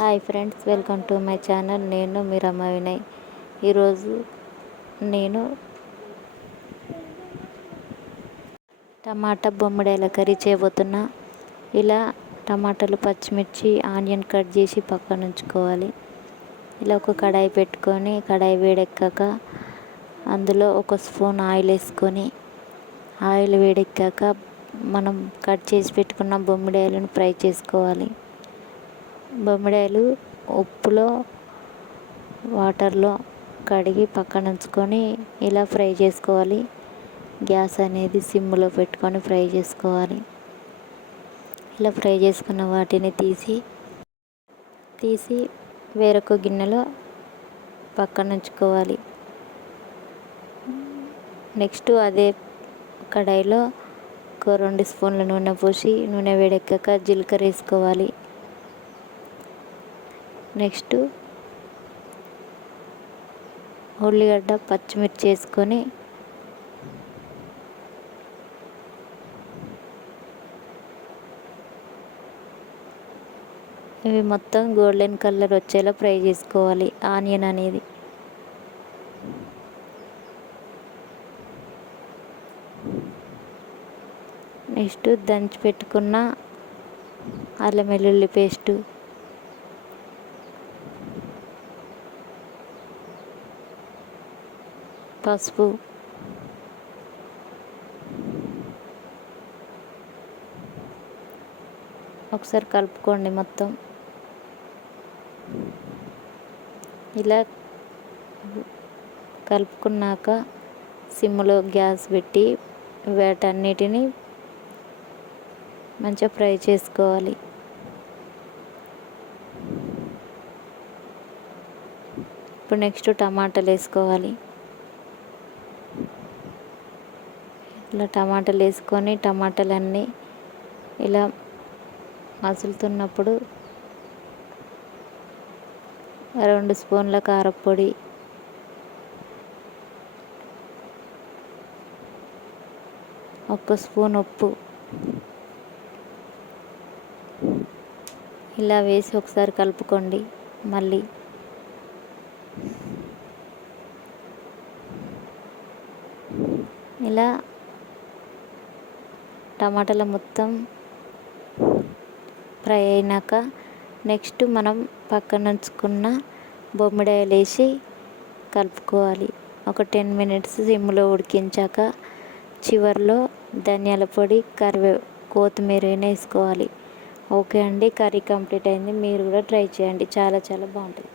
Hi friends, welcome to my channel. నేను మీ రమ వినయ్. ఈరోజు నేను టమాటా బొమ్మిడాయల కర్రీ చేయబోతున్నా. ఇలా టమాటాలు, పచ్చిమిర్చి, ఆనియన్ కట్ చేసి పక్కన ఉంచుకోవాలి. ఇలా ఒక కడాయి పెట్టుకొని, కడాయి వేడెక్కాక అందులో ఒక స్పూన్ ఆయిల్ వేసుకొని, ఆయిల్ వేడెక్కాక మనం కట్ చేసి పెట్టుకున్న బొమ్మిడాయలను ఫ్రై చేసుకోవాలి. బొమ్మిడాయలు ఉప్పులో, వాటర్లో కడిగి పక్కన ఉంచుకొని ఇలా ఫ్రై చేసుకోవాలి. గ్యాస్ అనేది సిమ్లో పెట్టుకొని ఫ్రై చేసుకోవాలి. ఇలా ఫ్రై చేసుకున్న వాటిని తీసి వేరొక గిన్నెలో పక్కన ఉంచుకోవాలి. నెక్స్ట్ అదే కడాయిలో ఒక 2 స్పూన్ల నూనె పోసి, నూనె వేడెక్కాక జీలకర్ర వేసుకోవాలి. నెక్స్ట్ ఉల్లిగడ్డ, పచ్చిమిర్చి వేసుకొని ఇవి మొత్తం గోల్డెన్ కలర్ వచ్చేలా ఫ్రై చేసుకోవాలి. ఆనియన్ అనేది నెక్స్ట్ దంచి పెట్టుకున్న అల్లం వెల్లుల్లి పేస్టు, పసుపు, ఒకసారి కలుపుకోండి మొత్తం. ఇలా కలుపుకున్నాక సిమ్లో గ్యాస్ పెట్టి వీటన్నిటిని మంచిగా ఫ్రై చేసుకోవాలి. ఇప్పుడు నెక్స్ట్ టమాటాలు వేసుకోవాలి. ఇలా టమాటాలు వేసుకొని టమాటాలన్నీ ఇలా మసులుతున్నప్పుడు 2 స్పూన్ల కారపొడి, 1 స్పూన్ ఉప్పు ఇలా వేసి ఒకసారి కలుపుకోండి. మళ్ళీ ఇలా టమాటాలు మొత్తం ఫ్రై అయినాక నెక్స్ట్ మనం పక్కన ఉంచుకున్న బొమ్మిడాయలు వేసి కలుపుకోవాలి. ఒక 10 మినిట్స్ సిమ్లో ఉడికించాక చివరిలో ధనియాల పొడి, కొత్తిమీర వేసుకోవాలి. ఓకే అండి, కర్రీ కంప్లీట్ అయింది. మీరు కూడా ట్రై చేయండి, చాలా బాగుంటుంది.